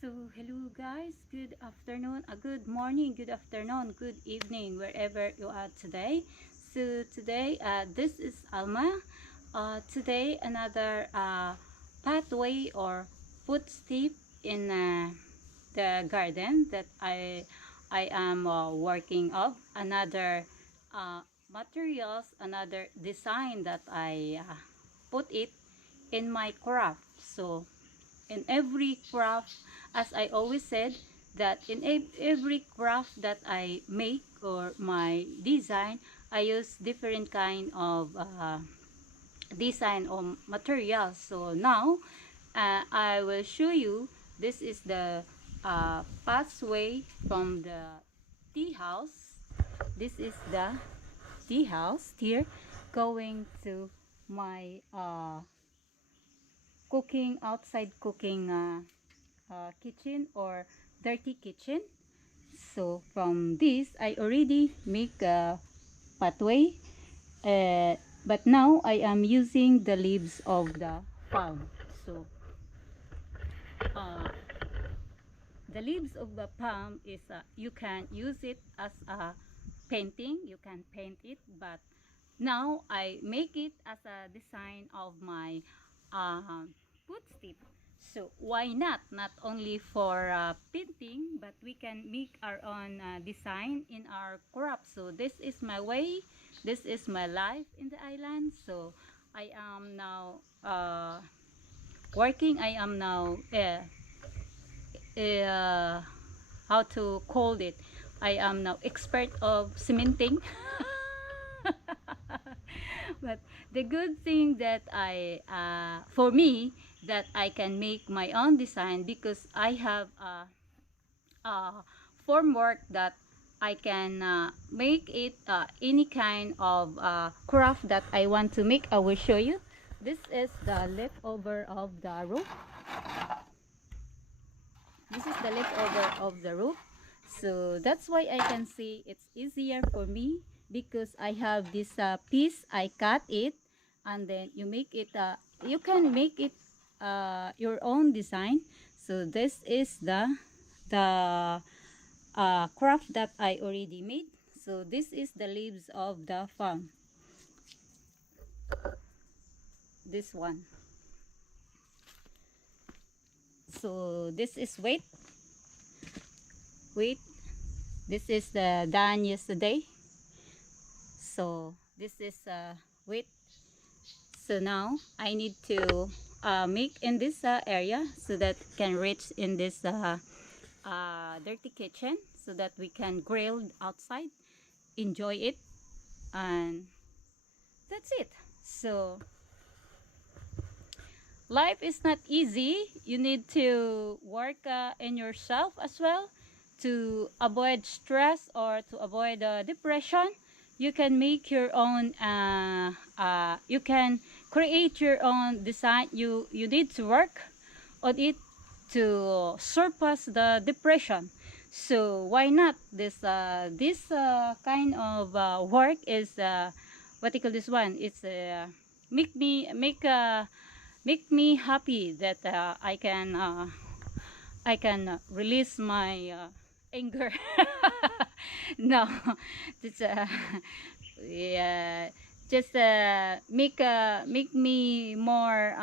So, hello guys, good afternoon, good morning, good afternoon, good evening, wherever you are today. So, today, this is Alma. Today, another pathway or footstep in the garden that I am working of. Another materials, another design that I put it in my craft. So, in every craft, as I always said, that in every craft that I make or my design, I use different kind of design or materials. So now I will show you. This is the pathway from the tea house. This is the tea house here, going to my cooking outside cooking kitchen or dirty kitchen. So from this I already make a pathway, uh, but now I am using the leaves of the palm. So uh, the leaves of the palm is you can use it as a painting, you can paint it, but now I make it as a design of my uh, footstep. So why not only for painting, but we can make our own design in our crop. So this is my way, this is my life in the island. So I am now working, I am now uh, how to call it, I am now expert of cementing. But the good thing that for me, that I can make my own design because I have a formwork that I can make it any kind of craft that I want to make. I will show you. This is the leftover of the roof. This is the leftover of the roof. So that's why I can say it's easier for me because I have this piece. I cut it, and then you make it you can make it your own design. So this is the craft that I already made. So this is the leaves of the farm, this one. So this is wait, this is done yesterday. So this is wheat. So now I need to make in this area so that can reach in this dirty kitchen so that we can grill outside, enjoy it, and that's it. So life is not easy. You need to work in yourself as well to avoid stress or to avoid depression. You can make your own you can create your own design. You need to work on it to surpass the depression. So why not this kind of work is what you call this one, it's make me happy that I can release my anger. No, just yeah, just make me more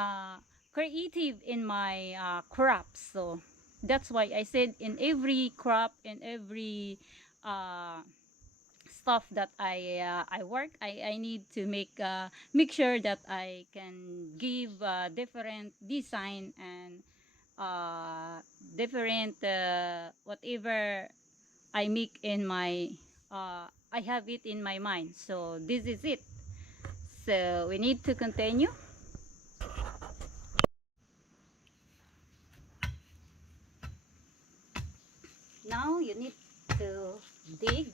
creative in my crops. So that's why I said in every crop, in every uh, stuff that I work, I need to make sure that I can give different design and different whatever I make in my I have it in my mind. So this is it. So we need to continue. Now you need to dig.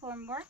from work.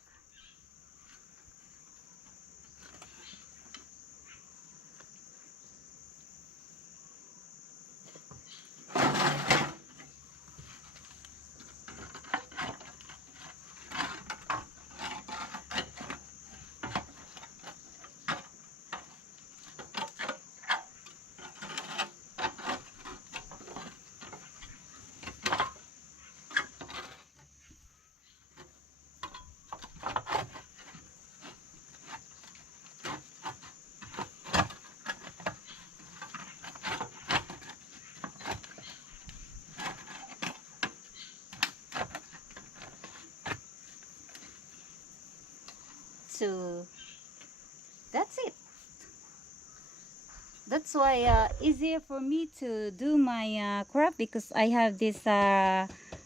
So that's it. That's why easier for me to do my craft, because I have this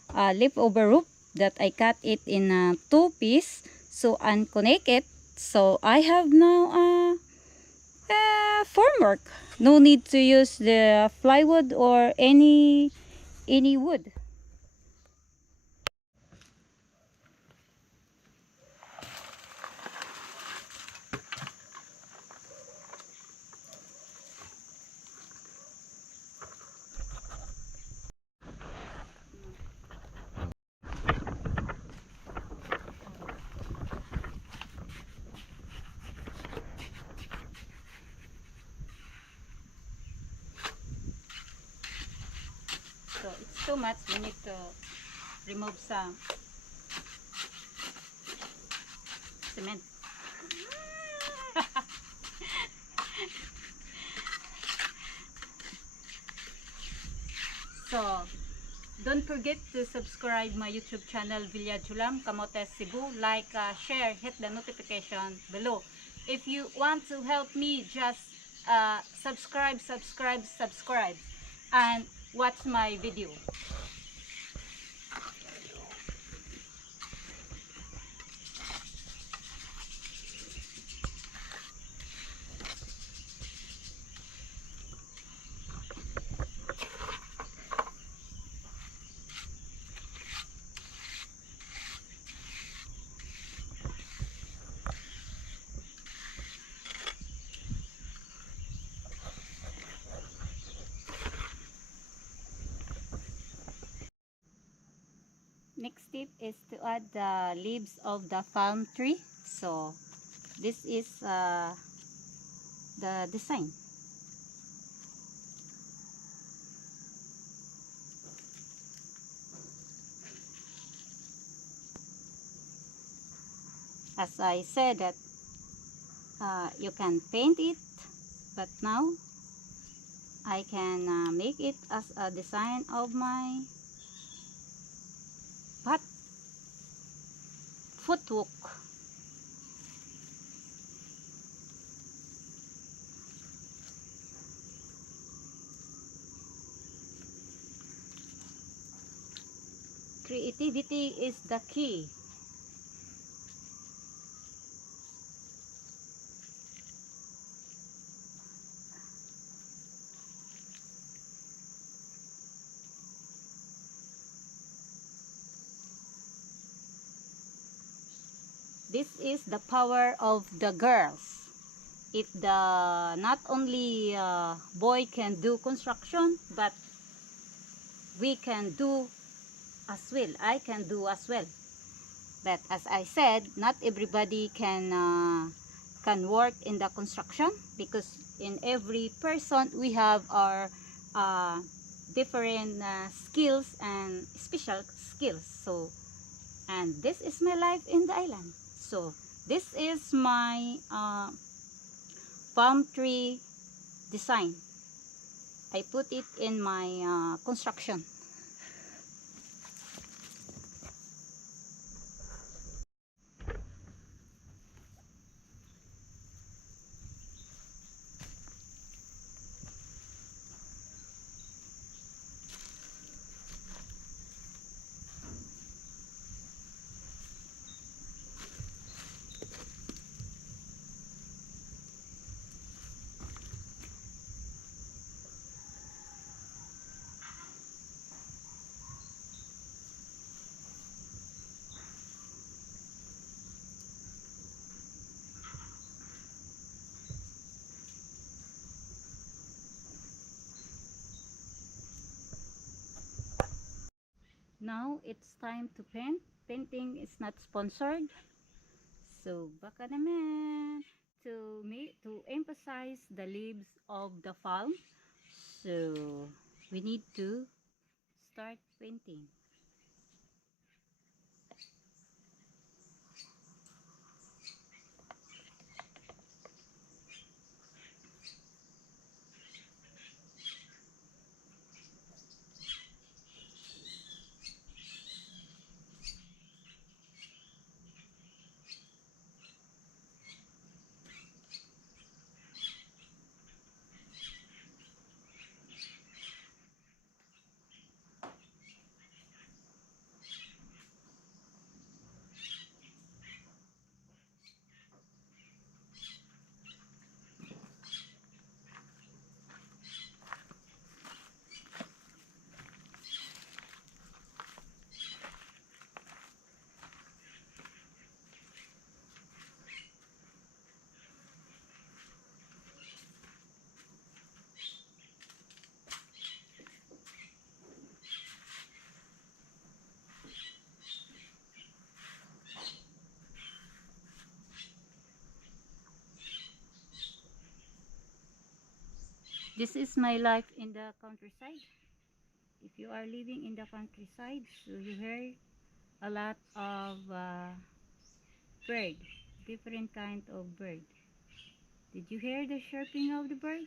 leftover rope that I cut it in two piece, so unconnect it. So I have now formwork. No need to use the plywood or any wood. So it's too much. We need to remove some cement. So don't forget to subscribe my YouTube channel Villa Julam Camotes Cebu. Like, share, hit the notification below. If you want to help me, just subscribe, and watch my video. Next tip is to add the leaves of the palm tree. So this is the design. As I said that you can paint it, but now I can make it as a design of my pot footwork. Creativity is the key. This is the power of the girls. If the not only boy can do construction, but we can do as well. I can do as well. But as I said, not everybody can work in the construction, because in every person we have our different skills and special skills. So, and this is my life in the island. So this is my palm tree design. I put it in my construction. Now it's time to paint. Painting is not sponsored. So baka naman to emphasize the leaves of the palm. So we need to start painting. This is my life in the countryside. If you are living in the countryside, so you hear a lot of bird, different kind of bird. Did you hear the chirping of the bird?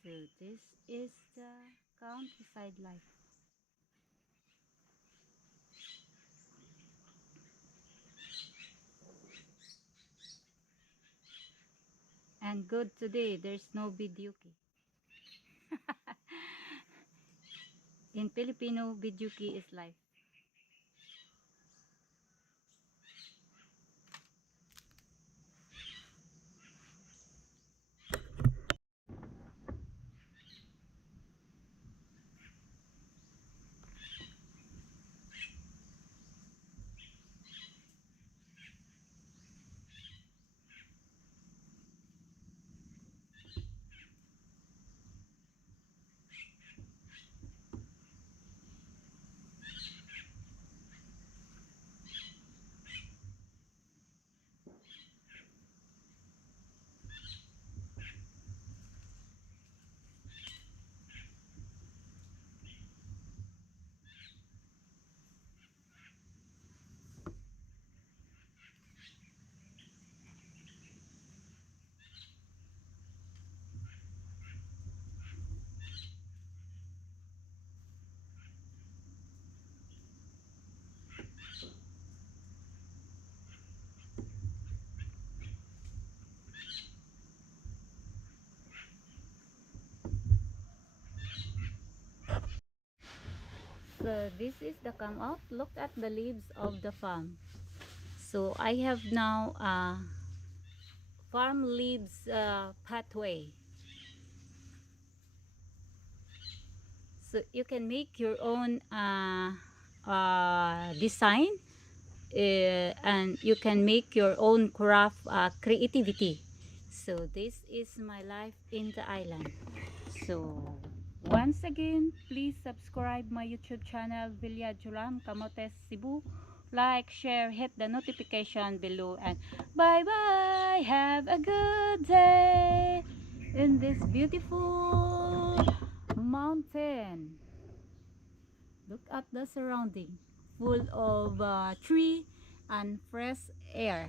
So this is the countryside life. And good today, there's no bidyuki. In Filipino, bidyuki is life. So this is the come out. Look at the leaves of the farm. So I have now farm leaves pathway. So you can make your own design, and you can make your own craft creativity. So this is my life in the island. So once again, please subscribe my YouTube channel Villa Julam Camotes Cebu. Like, share, hit the notification below, and bye bye. Have a good day in this beautiful mountain. Look at the surrounding, full of tree and fresh air.